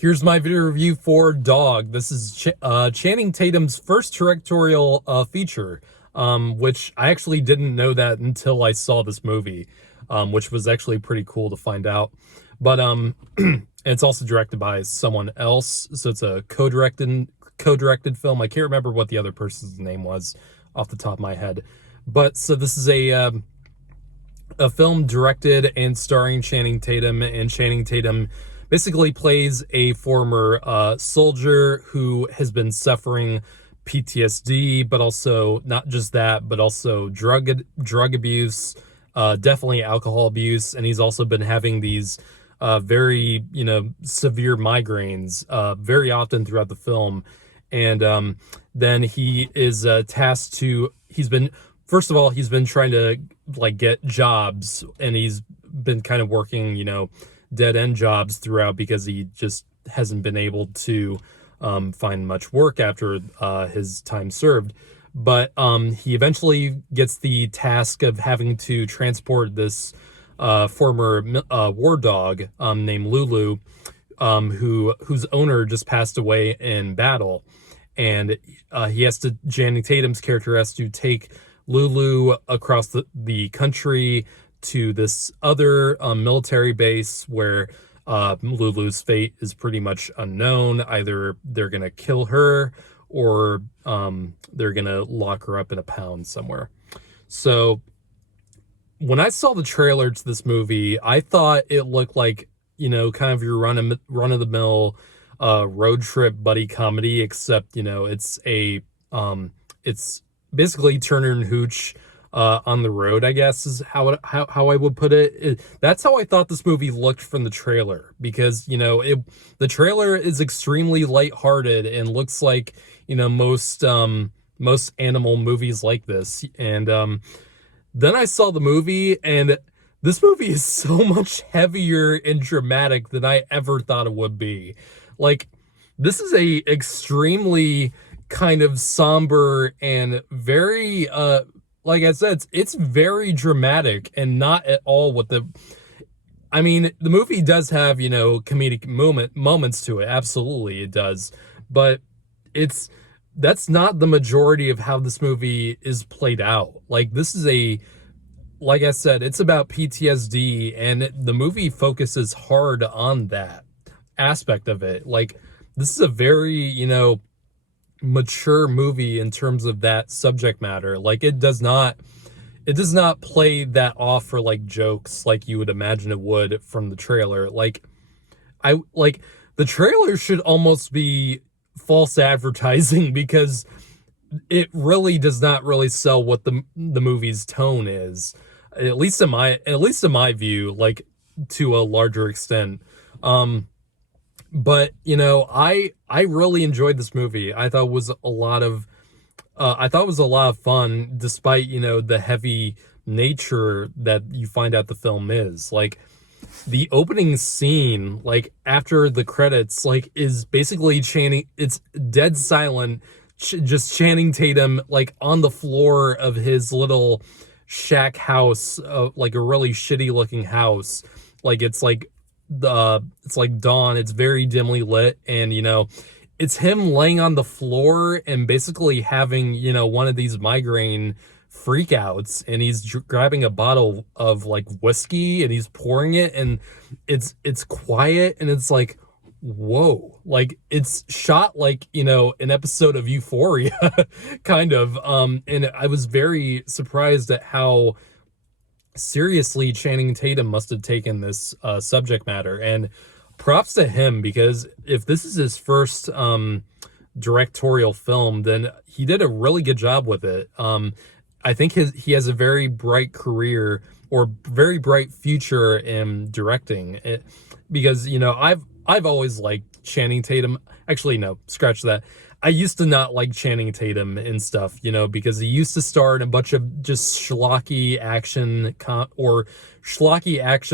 Here's my video review for Dog. This is Channing Tatum's first directorial feature, which I actually didn't know that until I saw this movie, which was actually pretty cool to find out. But it's also directed by someone else, so it's a co-directed film. I can't remember what the other person's name was off the top of my head, but so this is a film directed and starring Channing Tatum, and Channing Tatum basically plays a former soldier who has been suffering PTSD, but also not just that, but also drug abuse, definitely alcohol abuse, and he's also been having these very severe migraines very often throughout the film. And then he is tasked to, first of all, he's been trying to like get jobs, and he's been kind of working, dead end jobs throughout because he just hasn't been able to find much work after his time served. But he eventually gets the task of having to transport this former war dog named Lulu, whose owner just passed away in battle. And Channing Tatum's character has to take Lulu across the country to this other military base where Lulu's fate is pretty much unknown. Either they're going to kill her or they're going to lock her up in a pound somewhere. So when I saw the trailer to this movie, I thought it looked like, kind of your run-of-the-mill road trip buddy comedy, except, it's basically Turner and Hooch on the road, I guess, is how I would put it. That's how I thought this movie looked from the trailer, because the trailer is extremely lighthearted and looks like most animal movies like this. And then I saw the movie, and this movie is so much heavier and dramatic than I ever thought it would be. Like, this is a extremely kind of somber and very like I said, it's very dramatic, and not at all what the movie does have, comedic moments to it. Absolutely it does. But that's not the majority of how this movie is played out. Like, this is like I said, it's about PTSD, and the movie focuses hard on that aspect of it. Like, this is a very, mature movie in terms of that subject matter. Like, it does not play that off for like jokes like you would imagine it would from the trailer. The trailer should almost be false advertising, because it really does not really sell what the movie's tone is, at least in my view, like, to a larger extent. But I really enjoyed this movie. I thought it was a lot of fun, despite the heavy nature that you find out the film is. Like, the opening scene, like after the credits, like, is basically it's dead silent, just Channing Tatum like on the floor of his little shack house, like a really shitty looking house. Like, it's like dawn, it's very dimly lit, and it's him laying on the floor and basically having one of these migraine freakouts, and he's grabbing a bottle of like whiskey and he's pouring it, and it's quiet, and it's like, whoa, like, it's shot like an episode of Euphoria kind of, and I was very surprised at how seriously Channing Tatum must have taken this subject matter. And props to him, because if this is his first directorial film, then he did a really good job with it. I think he has a very bright career, or very bright future in directing it, because I've always liked Channing Tatum. Actually, no, scratch that. I used to not like Channing Tatum and stuff, because he used to star in a bunch of just schlocky action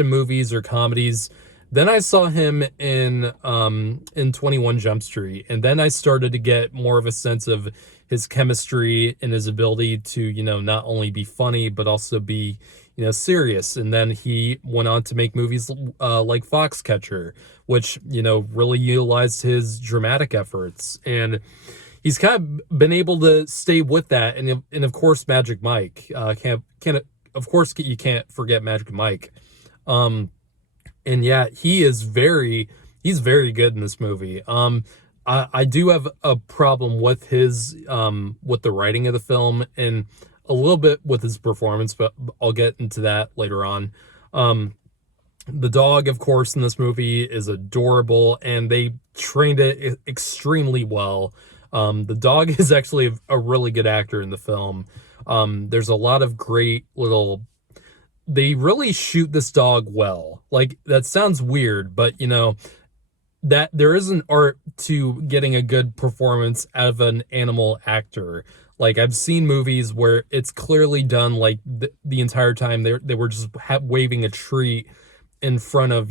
movies or comedies Then I saw him in 21 Jump Street, and then I started to get more of a sense of his chemistry and his ability to, not only be funny but also be, serious. And then he went on to make movies like Foxcatcher, which, really utilized his dramatic efforts. And he's kind of been able to stay with that. And of course, Magic Mike, can't of course you can't forget Magic Mike. And yeah, he's very good in this movie. I do have a problem with his with the writing of the film and a little bit with his performance, but I'll get into that later on. The dog, of course, in this movie is adorable, and they trained it extremely well. The dog is actually a really good actor in the film. There's a lot of great little. They really shoot this dog well. Like, that sounds weird, but that there is an art to getting a good performance out of an animal actor. Like, I've seen movies where it's clearly done like the entire time they were just waving a treat in front of,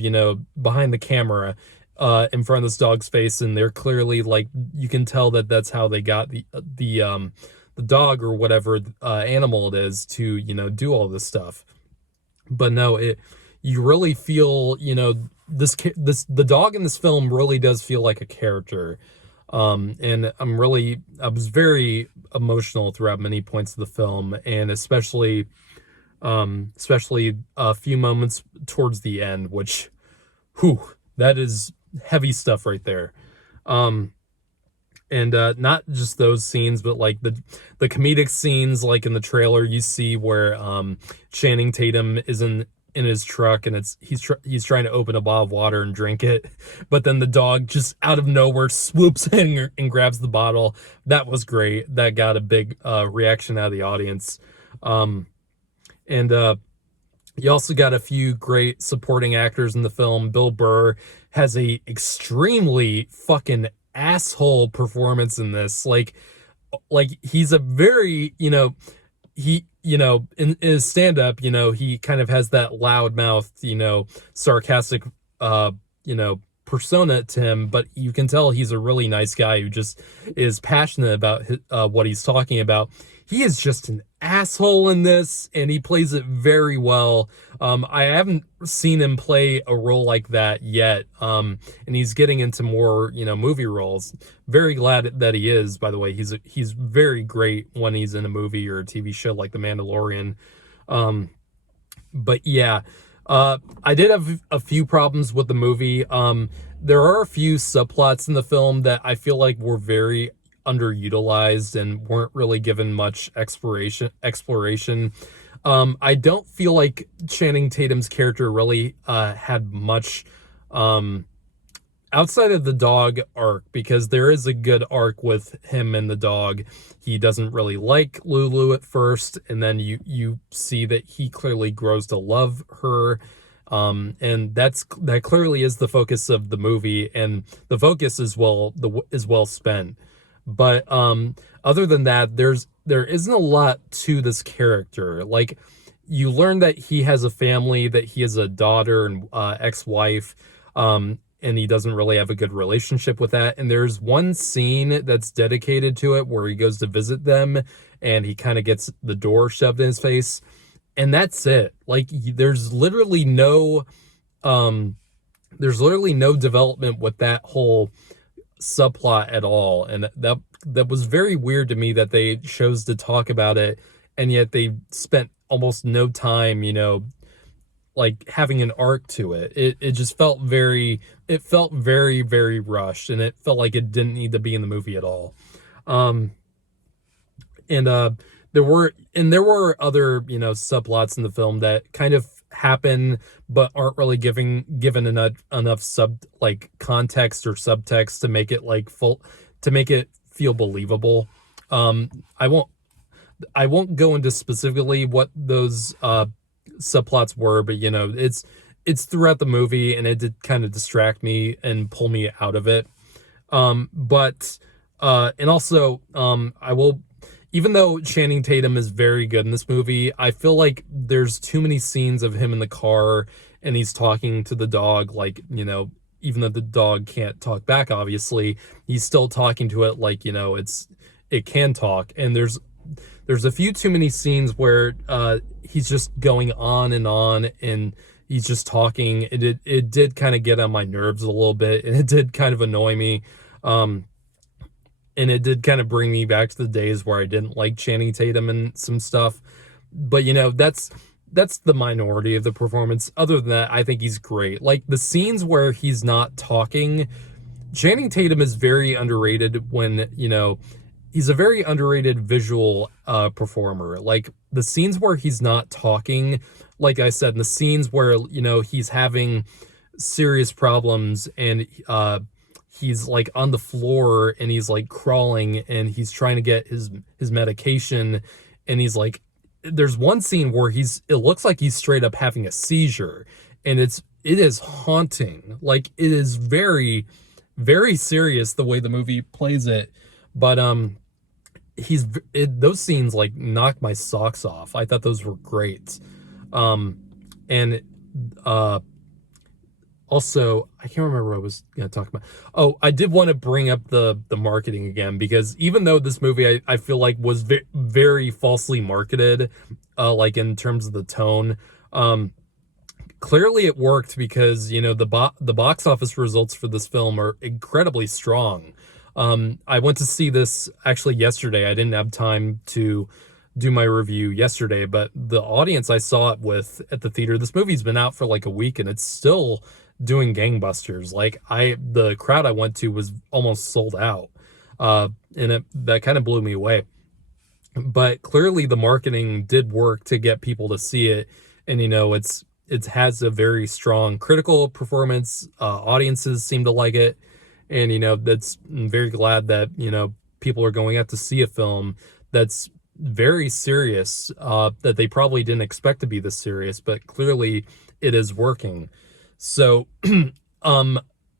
behind the camera, in front of this dog's face, and they're clearly like, you can tell that that's how they got the dog or whatever animal it is to, do all this stuff. But no, you really feel, the dog in this film really does feel like a character. And I was very emotional throughout many points of the film, and especially a few moments towards the end, which, that is heavy stuff right there. And not just those scenes, but like the comedic scenes, like in the trailer, you see where Channing Tatum is in his truck, and he's trying to open a bottle of water and drink it, but then the dog just out of nowhere swoops in and grabs the bottle. That was great. That got a big reaction out of the audience. And you also got a few great supporting actors in the film. Bill Burr has a extremely fucking asshole performance in this. Like he's a very, in his stand-up, he kind of has that loudmouth, sarcastic, persona to him, but you can tell he's a really nice guy who just is passionate about what he's talking about. He is just an asshole in this, and he plays it very well. I haven't seen him play a role like that yet, and he's getting into more, movie roles. Very glad that he is, by the way. He's very great when he's in a movie or a TV show like The Mandalorian. But yeah, I did have a few problems with the movie. There are a few subplots in the film that I feel like were very underutilized and weren't really given much exploration. I don't feel like Channing Tatum's character really had much outside of the dog arc, because there is a good arc with him and the dog. He doesn't really like Lulu at first, and then you see that he clearly grows to love her. And that clearly is the focus of the movie, and the focus is well spent. But other than that, there isn't a lot to this character. Like, you learn that he has a family, that he has a daughter and ex-wife, and he doesn't really have a good relationship with that. And there's one scene that's dedicated to it where he goes to visit them, and he kind of gets the door shoved in his face, and that's it. Like, there's literally no development with that whole subplot at all, and that was very weird to me that they chose to talk about it, and yet they spent almost no time, like having an arc to it. It just felt very very rushed, and it felt like it didn't need to be in the movie at all. And there were other, subplots in the film that kind of happen but aren't really given enough context or subtext to make it feel believable. I won't go into specifically what those subplots were, but it's throughout the movie, and it did kind of distract me and pull me out of it. But and also I will, even though Channing Tatum is very good in this movie, I feel like there's too many scenes of him in the car and he's talking to the dog, like, you know, even though the dog can't talk back, obviously, he's still talking to it like, you know, it can talk. And there's a few too many scenes where he's just going on and he's just talking. It did kind of get on my nerves a little bit, and it did kind of annoy me. And it did kind of bring me back to the days where I didn't like Channing Tatum and some stuff. But you know, that's the minority of the performance. Other than that, I think he's great. Like the scenes where he's not talking, Channing Tatum is very underrated when, you know, he's a very underrated visual performer. Like the scenes where he's not talking, like I said, in the scenes where, you know, he's having serious problems and he's like on the floor and he's like crawling and he's trying to get his medication, and he's like, there's one scene where it looks like he's straight up having a seizure, and it is haunting. Like it is very, very serious the way the movie plays it. But those scenes like knocked my socks off. I thought those were great. And also, I can't remember what I was going to talk about. Oh, I did want to bring up the marketing again, because even though this movie I feel like was very falsely marketed, like in terms of the tone, clearly it worked, because, you know, the box office results for this film are incredibly strong. I went to see this actually yesterday. I didn't have time to do my review yesterday, but the audience I saw it with at the theater, this movie's been out for like a week and it's still doing gangbusters. Like the crowd I went to was almost sold out. And that kind of blew me away. But clearly the marketing did work to get people to see it. And, you know, it has a very strong critical performance. Audiences seem to like it. And, you know, I'm very glad that, you know, people are going out to see a film that's very serious, that they probably didn't expect to be this serious, but clearly it is working. So,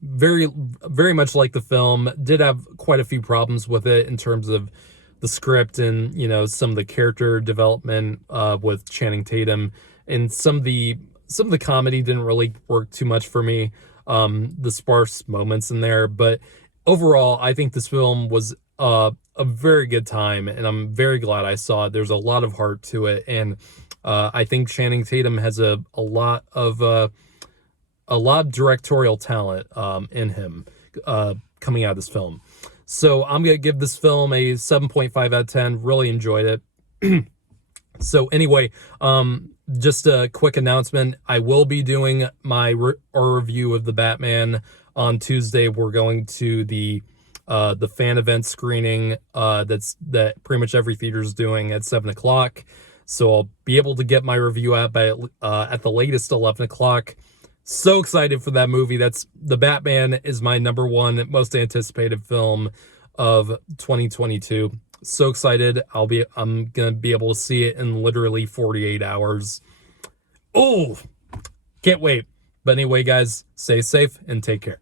very, very much like the film, did have quite a few problems with it in terms of the script and, you know, some of the character development, with Channing Tatum, and some of the comedy didn't really work too much for me. The sparse moments in there, but overall, I think this film was a very good time, and I'm very glad I saw it. There's a lot of heart to it, and I think Channing Tatum has a lot of directorial talent in him coming out of this film. So I'm gonna give this film a 7.5 out of 10. Really enjoyed it. So anyway, just a quick announcement. I will be doing my our review of the Batman on Tuesday. We're going to the fan event screening that pretty much every theater is doing at 7 o'clock. So I'll be able to get my review out by at the latest 11 o'clock. So excited for that movie. The Batman is my number one most anticipated film of 2022. So excited. I'm gonna be able to see it in literally 48 hours. Oh, can't wait. But anyway, guys, stay safe and take care.